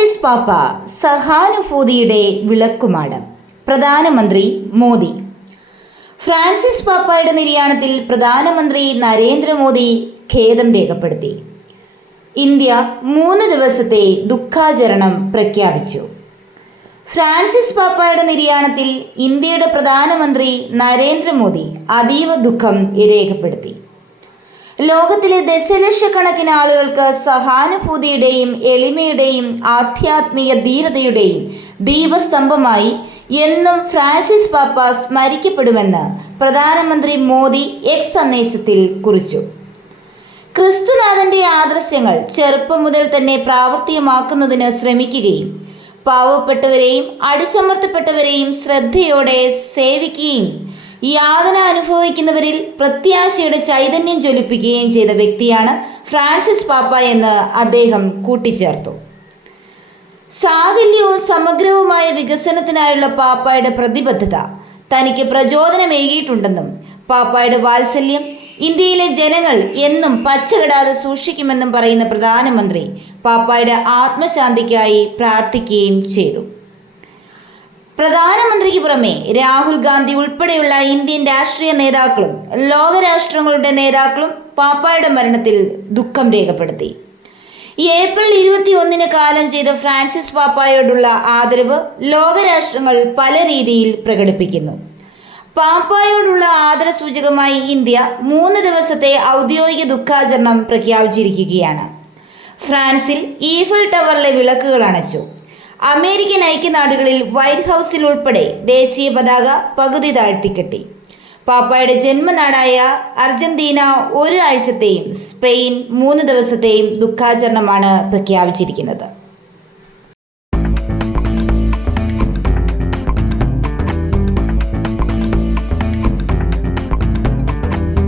Francis പാപ്പ സഹാനുഭൂതിയുടെ വിളക്കുമാടം. പ്രധാനമന്ത്രി Modi. Francis പാപ്പയുടെ നിര്യാണത്തിൽ പ്രധാനമന്ത്രി നരേന്ദ്രമോദി ഖേദം രേഖപ്പെടുത്തി. ഇന്ത്യ 3 ദിവസത്തെ ദുഃഖാചരണം പ്രഖ്യാപിച്ചു. ഫ്രാൻസിസ് പാപ്പയുടെ നിര്യാണത്തിൽ ഇന്ത്യയുടെ പ്രധാനമന്ത്രി നരേന്ദ്രമോദി അതീവ ദുഃഖം രേഖപ്പെടുത്തി. ലോകത്തിലെ ദശലക്ഷക്കണക്കിന് ആളുകൾക്ക് സഹാനുഭൂതിയുടെയും എളിമയുടെയും ആധ്യാത്മിക ധീരതയുടെയും ദീപസ്തംഭമായി എന്നും ഫ്രാൻസിസ് പാപ്പ സ്മരിക്കപ്പെടുമെന്ന് പ്രധാനമന്ത്രി മോദി എക്സ് സന്ദേശത്തിൽ കുറിച്ചു. ക്രിസ്തുനാഥന്റെ ആദർശങ്ങൾ ചെറുപ്പം മുതൽ തന്നെ പ്രാവർത്തികമാക്കുന്നതിന് ശ്രമിക്കുകയും പാവപ്പെട്ടവരെയും അടിച്ചമർത്തപ്പെട്ടവരെയും ശ്രദ്ധയോടെ സേവിക്കുകയും യാതന അനുഭവിക്കുന്നവരിൽ പ്രത്യാശയുടെ ചൈതന്യം ജ്വലിപ്പിക്കുകയും ചെയ്ത വ്യക്തിയാണ് ഫ്രാൻസിസ് പാപ്പ എന്ന് അദ്ദേഹം കൂട്ടിച്ചേർത്തു. സാകല്യവും സമഗ്രവുമായ വികസനത്തിനായുള്ള പാപ്പായുടെ പ്രതിബദ്ധത തനിക്ക് പ്രചോദനമേകിയിട്ടുണ്ടെന്നും പാപ്പായുടെ വാത്സല്യം ഇന്ത്യയിലെ ജനങ്ങൾ എന്നും പച്ചകിടാതെ സൂക്ഷിക്കുമെന്നും പറയുന്ന പ്രധാനമന്ത്രി പാപ്പായുടെ ആത്മശാന്തിക്കായി പ്രാർത്ഥിക്കുകയും ചെയ്തു. പ്രധാനമന്ത്രിക്ക് പുറമെ രാഹുൽ ഗാന്ധി ഉൾപ്പെടെയുള്ള ഇന്ത്യൻ രാഷ്ട്രീയ നേതാക്കളും ലോകരാഷ്ട്രങ്ങളുടെ നേതാക്കളും പാപ്പായുടെ മരണത്തിൽ ദുഃഖം രേഖപ്പെടുത്തി. ഏപ്രിൽ 21 കാലം ചെയ്ത ഫ്രാൻസിസ് പാപ്പായോടുള്ള ആദരവ് ലോകരാഷ്ട്രങ്ങൾ പല രീതിയിൽ പ്രകടിപ്പിക്കുന്നു. പാപ്പായോടുള്ള ആദരസൂചകമായി ഇന്ത്യ 3 ദിവസത്തെ ഔദ്യോഗിക ദുഃഖാചരണം പ്രഖ്യാപിച്ചിരിക്കുകയാണ്. ഫ്രാൻസിൽ ഈഫൽ ടവറിലെ വിളക്കുകൾ അണച്ചു. അമേരിക്കൻ ഐക്യനാടുകളിൽ വൈറ്റ് ഹൗസിൽ ഉൾപ്പെടെ ദേശീയ പതാക പകുതി താഴ്ത്തിക്കെട്ടി. പാപ്പായുടെ ജന്മനാടായ അർജന്റീന 1 ആഴ്ചത്തെയും സ്പെയിൻ 3 ദിവസത്തെയും ദുഃഖാചരണമാണ് പ്രഖ്യാപിച്ചിരിക്കുന്നത്.